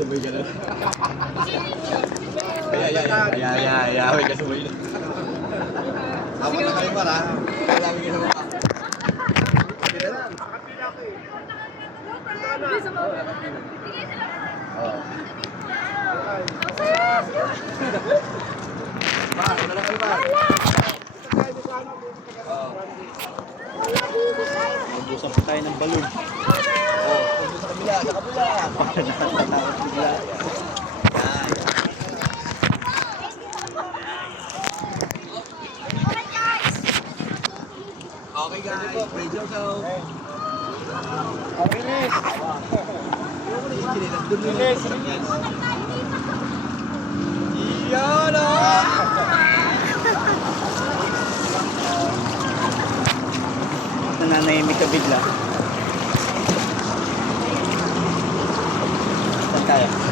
sabay ka na. Ay, may kasabay na. Ako na kayo para. Kailangan ka naman. Sige na lang. Ano na kayo ba? Mag-usap pa tayo ng balon. Sa kabila, sa kabila. Baka natatakot bigla. Okay guys, praise yourself. Bilis! Bilis! Yan o! Nananahimik ka bigla. Saan tayo?